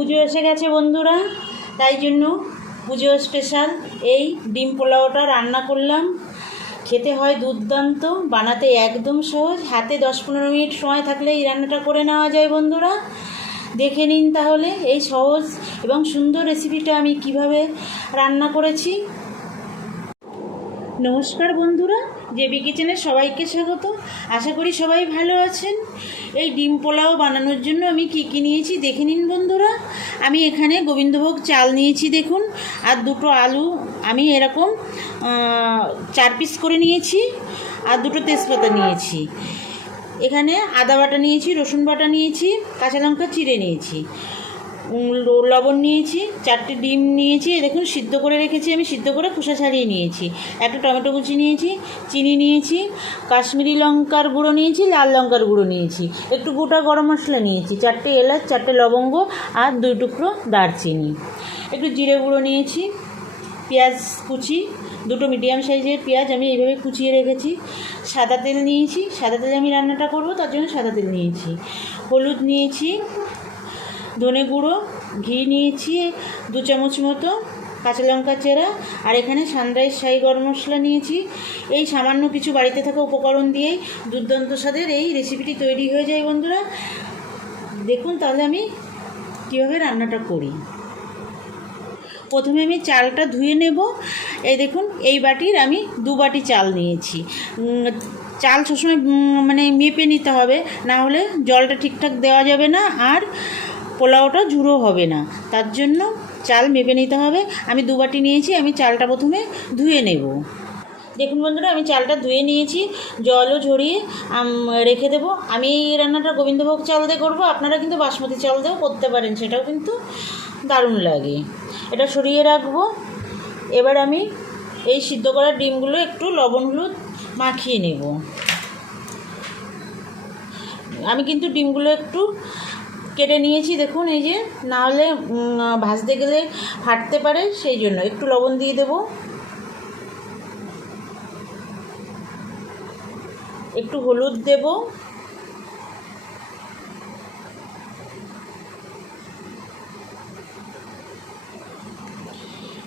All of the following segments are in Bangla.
পুজো এসে গেছে বন্ধুরা, তাই জন্য পুজো স্পেশাল এই ডিম পোলাওটা রান্না করলাম। খেতে হয় দুর্দান্ত, বানাতে একদম সহজ, হাতে 10-15 মিনিট সময় থাকলে এই রান্নাটা করে নেওয়া যায়। বন্ধুরা দেখে নিন তাহলে এই সহজ এবং সুন্দর রেসিপিটা আমি কিভাবে রান্না করেছি। নমস্কার বন্ধুরা, জেবি কিচেনে সবাইকে স্বাগত। আশা করি সবাই ভালো আছেন। এই ডিম পোলাও বানানোর জন্য আমি কি নিয়েছি দেখে নিন বন্ধুরা। আমি এখানে গোবিন্দভোগ চাল নিয়েছি দেখুন, আর দুটো আলু আমি এরকম 4 পিস করে নিয়েছি, আর দুটো তেজপাতা নিয়েছি। এখানে আদা বাটা নিয়েছি, রসুন বাটা নিয়েছি, কাঁচা লঙ্কা চিড়ে নিয়েছি, লবণ নিয়েছি, 4টে ডিম নিয়েছি, দেখুন সিদ্ধ করে রেখেছি, আমি সিদ্ধ করে খোসা ছাড়িয়ে নিয়েছি। একটা টমেটো কুচি নিয়েছি, চিনি নিয়েছি, কাশ্মীরি লঙ্কার গুঁড়ো নিয়েছি, লাল লঙ্কার গুঁড়ো নিয়েছি, একটু গোটা গরম মশলা নিয়েছি, 4টে এলাচ, 4টে লবঙ্গ আর 2 টুকরো দারচিনি, একটু জিরে গুঁড়ো নিয়েছি, পেঁয়াজ কুচি, 2টো মিডিয়াম সাইজের পেঁয়াজ আমি এইভাবে কুচিয়ে রেখেছি, সাদা তেল নিয়েছি, সাদা তেলে আমি রান্নাটা করব তার জন্য সাদা তেল নিয়েছি, হলুদ নিয়েছি, ধনে গুঁড়ো, ঘি নিয়েছি 2 চামচ মতো, কাঁচা লঙ্কা চেরা, আর এখানে সানরাইজ শাহি গরম মশলা নিয়েছি। এই সামান্য কিছু বাড়িতে থাকা উপকরণ দিয়েই দুর্দান্ত স্বাদের এই রেসিপিটি তৈরি হয়ে যায় বন্ধুরা। দেখুন তাহলে আমি কীভাবে রান্নাটা করি। প্রথমে আমি চালটা ধুয়ে নেব। এই দেখুন এই বাটির আমি 2 বাটি চাল নিয়েছি। চাল সবসময় মানে মেপে নিতে হবে, না হলে জলটা ঠিকঠাক দেওয়া যাবে না আর পোলাওটা ঝুড়ো হবে না, তার জন্য চাল মেপে নিতে হবে। আমি 2 বাটি নিয়েছি, আমি চালটা প্রথমে ধুয়ে নেব। দেখুন বন্ধুরা আমি চালটা ধুয়ে নিয়েছি, জলও ঝরিয়ে রেখে দেব। আমি এই রান্নাটা গোবিন্দভোগ চাল দিয়ে করবো, আপনারা কিন্তু বাসমতি চাল দিয়েও করতে পারেন, সেটাও কিন্তু দারুণ লাগে। এটা সরিয়ে রাখবো। এবার আমি এই সিদ্ধ করা ডিমগুলো একটু লবণ হলুদ মাখিয়ে নেব। আমি কিন্তু ডিমগুলো একটু কেটে নিয়েছি দেখুন, এই যে, না হলে ভাজতে গেলে ফাটতে পারে, সেই জন্য একটু লবণ দিয়ে দেব, একটু হলুদ দেব,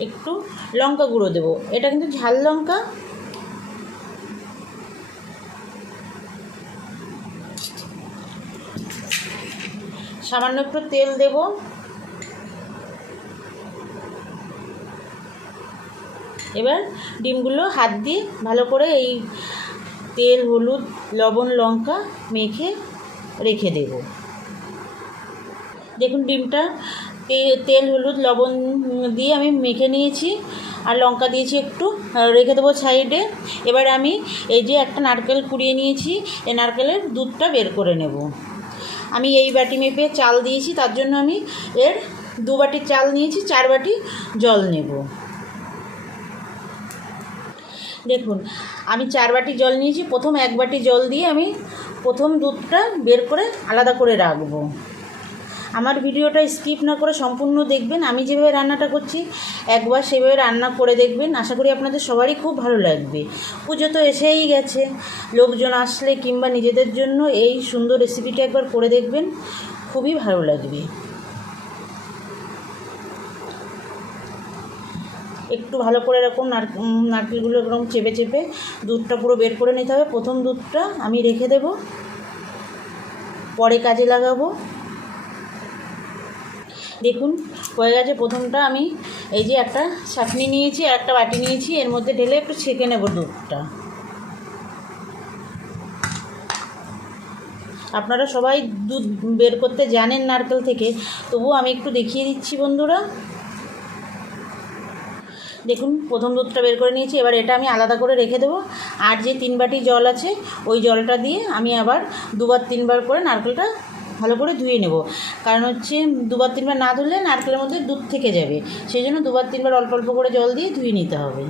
একটু লঙ্কা গুঁড়ো দেব, এটা কিন্তু ঝাল লঙ্কা। সামান্য একটু তেল দেব, এবার ডিমগুলো হাত দিয়ে ভালো করে এই তেল হলুদ লবণ লঙ্কা মেখে রেখে দেব। দেখুন ডিমটা তেল হলুদ লবণ দিয়ে আমি মেখে নিয়েছি, আর লঙ্কা দিয়েছি একটু, রেখে দেবো সাইডে। এবার আমি এই যে একটা নারকেল কুড়িয়ে নিয়েছি, এই নারকেলের দুধটা বের করে নেব। আমি এই বাটি মেপে চাল দিয়েছি, তার জন্য আমি এর 2 বাটি চাল নিয়েছি, 4 বাটি জল নেব। দেখুন আমি 4 বাটি জল নিয়েছি, প্রথম 1 বাটি জল দিয়ে আমি প্রথম দুধটা বের করে আলাদা করে রাখবো। আমার ভিডিওটা স্কিপ না করে সম্পূর্ণ দেখবেন। আমি যেভাবে রান্নাটা করছি একবার সেভাবে রান্না করে দেখবেন, আশা করি আপনাদের সবারই খুব ভালো লাগবে। পুজো তো এসেই গেছে, লোকজন আসলে কিংবা নিজেদের জন্য এই সুন্দর রেসিপিটা একবার করে দেখবেন, খুবই ভালো লাগবে। একটু ভালো করে এরকম নারকেলগুলো এরকম চেপে চেপে দুধটা পুরো বের করে নিতে হবে। প্রথম দুধটা আমি রেখে দেব, পরে কাজে লাগাবো। দেখুন হয়ে গেছে প্রথমটা। আমি এই যে একটা ছাঁকনি নিয়েছি আর একটা বাটি নিয়েছি, এর মধ্যে ঢেলে একটু ছেঁকে নেব দুধটা। আপনারা সবাই দুধ বের করতে জানেন নারকেল থেকে, তবুও আমি একটু দেখিয়ে দিচ্ছি বন্ধুরা। দেখুন প্রথম দুধটা বের করে নিয়েছি, এবার এটা আমি আলাদা করে রেখে দেবো। আর যে 3 বাটি জল আছে ওই জলটা দিয়ে আমি আবার 2-3 বার করে নারকেলটা ভালো করে ধুয়ে নেব। কারণ হচ্ছে 2-3 বার না ধুলে নারকেলের মধ্যে দুধ থেকে যাবে, সেই জন্য 2-3 বার অল্প অল্প করে জল দিয়ে ধুয়ে নিতে হবে।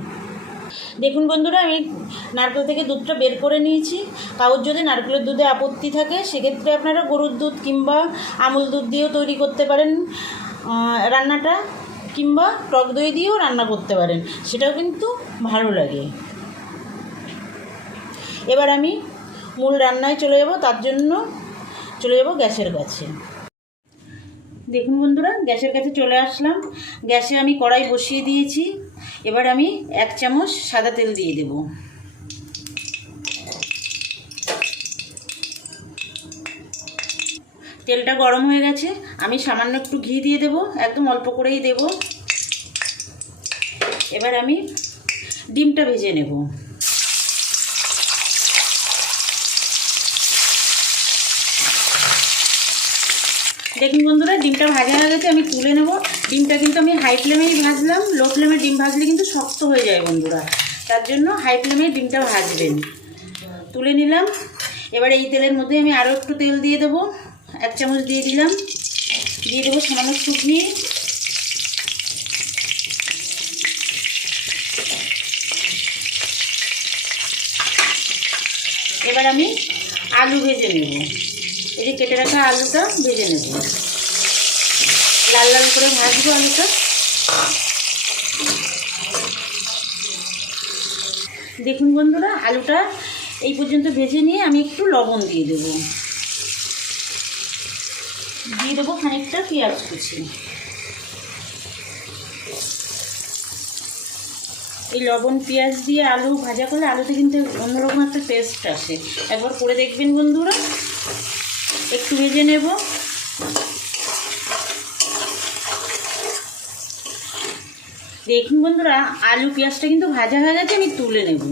দেখুন বন্ধুরা আমি নারকেল থেকে দুধটা বের করে নিয়েছি। কারোর যদি নারকেলের দুধে আপত্তি থাকে সেক্ষেত্রে আপনারা গরুর দুধ কিংবা আমুল দুধ দিয়েও তৈরি করতে পারেন রান্নাটা, কিংবা টক দই দিয়েও রান্না করতে পারেন, সেটাও কিন্তু ভালো লাগে। এবার আমি মূল রান্নায় চলে যাব, তার জন্য চলে যাব গ্যাসের কাছে। দেখুন বন্ধুরা, গ্যাসের কাছে চলে আসলাম। গ্যাসে আমি কড়াই বসিয়ে দিয়েছি। এবার আমি 1 চামচ সাদা তেল দিয়ে দেব। তেলটা গরম হয়ে গেছে, আমি সামান্য একটু ঘি দিয়ে দেব, একদম অল্প করেই দেব। এবার আমি ডিমটা ভেজে নেব। দেখুন বন্ধুরা, ডিমটা ভাজা হয়ে গেছে, আমি তুলে নেব। ডিমটা কিন্তু আমি হাই ফ্লেমেই ভাজলাম, লো ফ্লেমে ডিম ভাজলে কিন্তু শক্ত হয়ে যায় বন্ধুরা, তার জন্য হাই ফ্লেমে ডিমটা ভাজবেন। তুলে নিলাম। এবার এই তেলের মধ্যে আমি আরও একটু তেল দিয়ে দেবো, 1 চামচ দিয়ে দিলাম। দিয়ে দেবো সামান্য শুকনি। এবার আমি আলু ভেজে নেব। এই যে কেটে রাখা আলুটা ভেজে নেব, লাল লাল করে ভাজবো আলুটা। দেখুন বন্ধুরা, আলুটা এই পর্যন্ত ভেজে নিয়ে আমি একটু লবণ দিয়ে দেবো। দিয়ে দেবো খানিকটা পেঁয়াজ কুচি। এই লবণ পেঁয়াজ দিয়ে আলু ভাজা করলে আলুতে কিন্তু অন্যরকম একটা টেস্ট আসে, একবার করে দেখবেন বন্ধুরা। একটু ভেজে নেব। দেখুন বন্ধুরা, আলু পেঁয়াজটা কিন্তু ভাজা হয়ে গেছে, আমি তুলে নেব।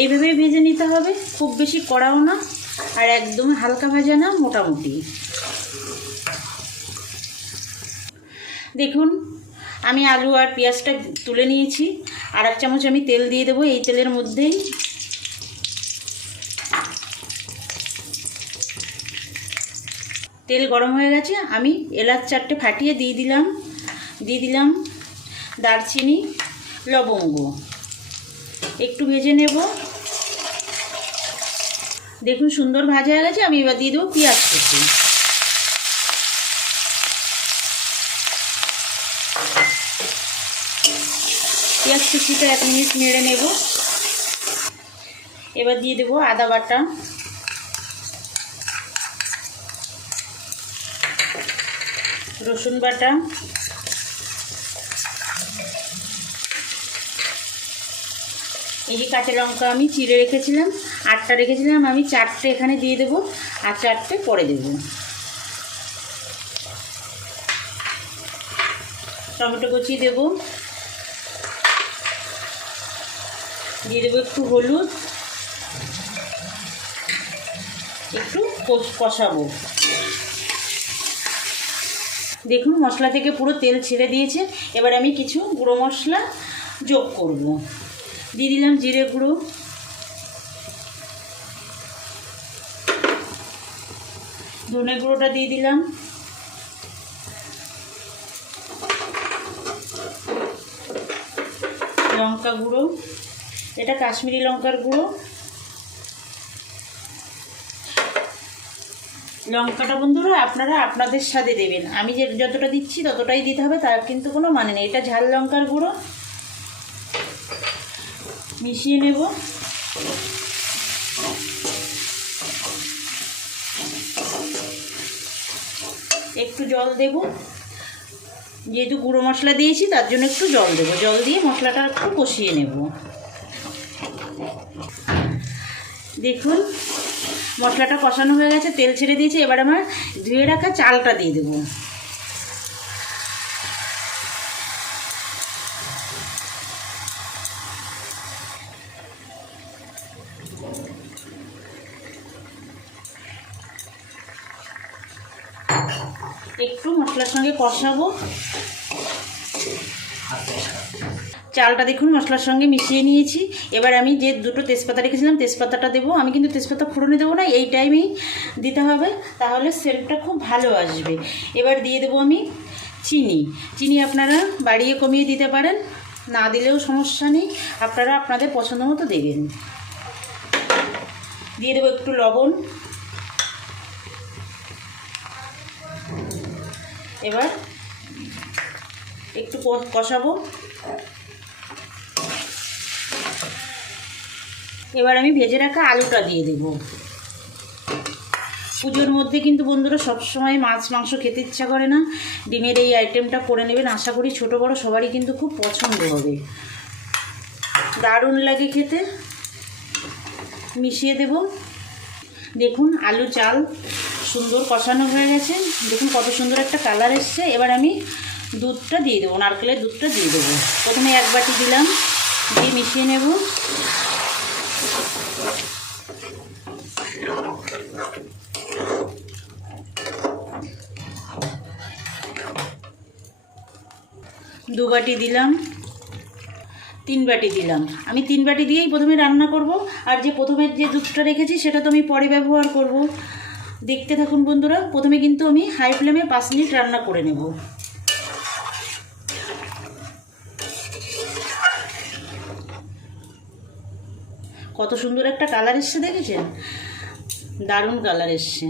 এইভাবেই ভেজে নিতে হবে, খুব বেশি কড়াও না আর একদম হালকা ভাজা না, মোটামুটি। দেখুন, আমি আলু আর পেঁয়াজটা তুলে নিয়েছি। আর 1 চামচ আমি তেল দিয়ে দেবো এই তেলের মধ্যেই। তেল গরম হয়ে গেছে, আমি এলাচ 4টে ফাটিয়ে দিয়ে দিলাম দারচিনি, লবঙ্গ। একটু ভেজে নেব। দেখুন সুন্দর ভাজা হয়ে গেছে, আমি এবার দিয়ে দেবো পেঁয়াজ কুচি। পেঁয়াজ কুচিটা 1 মিনিট নেড়ে নেব। এবার দিয়ে দেবো আদা বাটা, রসুন বাটা, এই যে কাঁচা লঙ্কা আমি চিড়ে রেখেছিলাম, 8টা রেখেছিলাম, আমি 4টে এখানে দিয়ে দেবো আর 4টে পরে দেবো। টমেটো কুচি দেবো, দিয়ে দেবো একটু হলুদ, একটু কষাবো। দেখুন মশলা থেকে পুরো তেল ছেড়ে দিয়েছে। এবার আমি কিছু গুঁড়ো মশলা যোগ করব। দিয়ে দিলাম জিরে গুঁড়ো, ধনে গুঁড়োটা দিয়ে দিলাম, লঙ্কা গুঁড়ো, এটা কাশ্মীরি লঙ্কার গুঁড়ো। লঙ্কাটা বন্ধুরা আপনারা আপনাদের স্বাদে দেবেন, আমি যে যতটা দিচ্ছি ততটাই দিতে হবে, তার কিন্তু কোনো মানে নেই। এটা ঝাল লঙ্কার গুঁড়ো। মিশিয়ে নেব। একটু জল দেব, যেহেতু গুঁড়ো মশলা দিয়েছি তার জন্য একটু জল দেব। জল দিয়ে মশলাটা একটু কষিয়ে নেব। দেখুন মশলাটা কষানো হয়ে গেছে, তেল ছেড়ে দিয়েছে। এবার আমার ধুয়ে রাখা চালটা দিয়ে দেবো। একটু মশলার সঙ্গে কষাবো। চালটা দেখুন মশলার সঙ্গে মিশিয়ে নিয়েছি। এবার আমি যে 2টো তেজপাতা রেখেছিলাম তেজপাতাটা দেবো। আমি কিন্তু তেজপাতা ফোড়নে দেবো না, এই টাইমেই দিতে হবে, তাহলে সেন্টটা খুব ভালো আসবে। এবার দিয়ে দেবো আমি চিনি আপনারা বাড়িয়ে কমিয়ে দিতে পারেন, না দিলেও সমস্যা নেই, আপনারা আপনাদের পছন্দ মতো দেবেন। দিয়ে দেবো একটু লবণ। এবার একটু কষাবো। এবার আমি ভেজে রাখা আলুটা দিয়ে দেব। পুজোর মধ্যে কিন্তু বন্ধুরা সবসময় মাছ মাংস খেতে ইচ্ছা করে না, ডিমের এই আইটেমটা করে নেবেন। আশা করি ছোটো বড়ো সবারই কিন্তু খুব পছন্দ হবে, দারুণ লাগে খেতে। মিশিয়ে দেব। দেখুন আলু চাল সুন্দর কষানো হয়ে গেছে, দেখুন কত সুন্দর একটা কালার এসছে। এবার আমি দুধটা দিয়ে দেবো, নারকেলের দুধটা দিয়ে দেবো। প্রথমে 1 বাটি দিলাম, দিয়ে মিশিয়ে নেব। দু বাটি দিলাম, 3 বাটি দিলাম। আমি 3 বাটি দিয়েই প্রথমে রান্না করব, আর যে প্রথমে যে দুধটা রেখেছি সেটা তো আমি পরে ব্যবহার করব। দেখতে থাকুন বন্ধুরা। প্রথমে কিন্তু আমি হাই ফ্লেমে 5 মিনিট রান্না করে নেব। কত সুন্দর একটা কালার এসছে দেখেছেন, দারুণ কালার এসছে।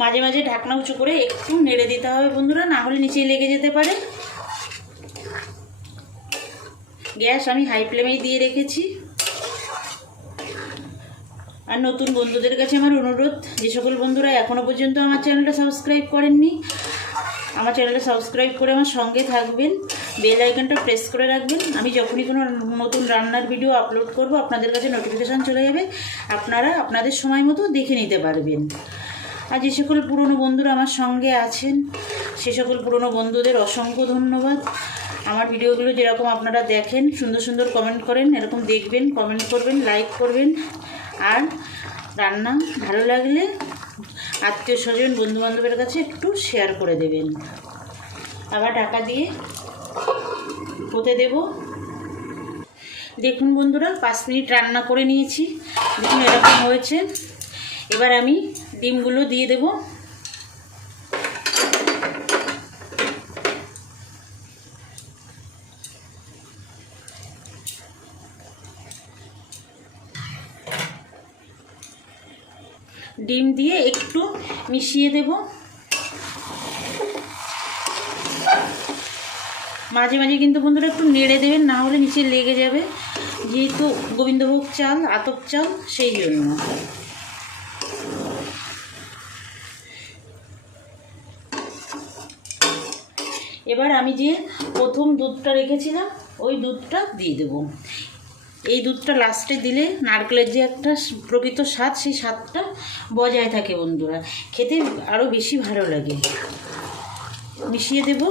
মাঝে মাঝে ঢাকনা উঁচু করে একটু নেড়ে দিতে হবে বন্ধুরা, না হলে নিচে লেগে যেতে পারে। গ্যাস আমি হাই ফ্লেমেই দিয়ে রেখেছি। আর নতুন বন্ধুদের কাছে আমার অনুরোধ, যে সকল বন্ধুরা এখনও পর্যন্ত আমার চ্যানেলটা সাবস্ক্রাইব করেননি, আমার চ্যানেলটা সাবস্ক্রাইব করে আমার সঙ্গে থাকবেন, বেল আইকনটা প্রেস করে রাখবেন। আমি যখনই কোনো নতুন রান্নার ভিডিও আপলোড করব আপনাদের কাছে নোটিফিকেশান চলে যাবে, আপনারা আপনাদের সময় মতো দেখে নিতে পারবেন। আর যে সকল পুরনো বন্ধুরা আমার সঙ্গে আছেন, সে সকল পুরনো বন্ধুদের অসংখ্য ধন্যবাদ। আমার ভিডিওগুলো যেরকম আপনারা দেখেন, সুন্দর সুন্দর কমেন্ট করেন, এরকম দেখবেন, কমেন্ট করবেন, লাইক করবেন। আর রান্না ভালো লাগলে আত্মীয় স্বজন বন্ধুবান্ধবের কাছে একটু শেয়ার করে দেবেন। আবার ঢাকা দিয়ে হতে দেব। দেখুন বন্ধুরা 5 মিনিট রান্না করে নিয়েছি, দেখুন এরকম হয়েছে। এবার আমি ডিমগুলো দিয়ে দেব। ডিম দিয়ে একটু মিশিয়ে দেব। মাঝে মাঝে কিন্তু বন্ধুরা একটু নেড়ে দেবেন, না হলে নিচে লেগে যাবে, যেহেতু গোবিন্দভোগ চাল আতপ চাল, সেই জন্য। এবার আমি যে প্রথম দুধটা রেখেছিলাম ওই দুধটা দিয়ে দেব। এই দুধটা লাস্টে দিলে নারকেলের যে একটা প্রকৃত স্বাদ, সেই স্বাদটা বজায় থাকে বন্ধুরা, খেতে আরও বেশি ভালো লাগে। মিশিয়ে দেব।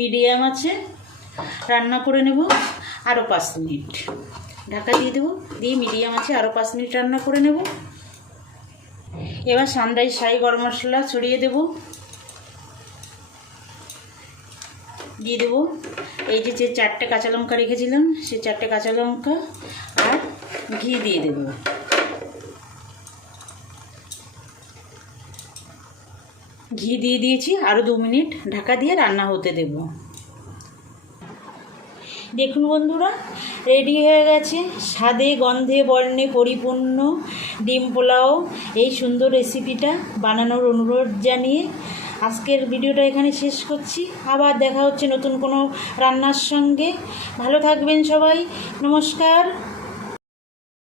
মিডিয়াম আছে রান্না করে নেব আরও 5 মিনিট। ঢাকা দিয়ে দেবো, দিয়ে মিডিয়াম আছে আরও 5 মিনিট রান্না করে নেব। এবার সানরাইজ শাহি গরম মশলা ছড়িয়ে দেব, দিয়ে দেবো এই যে 4টে কাঁচা লঙ্কা রেখেছিলাম, সেই 4টে কাঁচা লঙ্কা, আর ঘি দিয়ে দেব। ঘি দিয়ে দিয়েছি, আরও 2 মিনিট ঢাকা দিয়ে রান্না হতে দেব। দেখুন বন্ধুরা রেডি হয়ে গেছে স্বাদে গন্ধে বর্ণে পরিপূর্ণ ডিম পোলাও। এই সুন্দর রেসিপিটা বানানোর অনুরোধ জানিয়ে আজকের ভিডিওটা এখানে শেষ করছি। আবার দেখা হচ্ছে নতুন কোনো রান্নার সঙ্গে। ভালো থাকবেন সবাই, নমস্কার।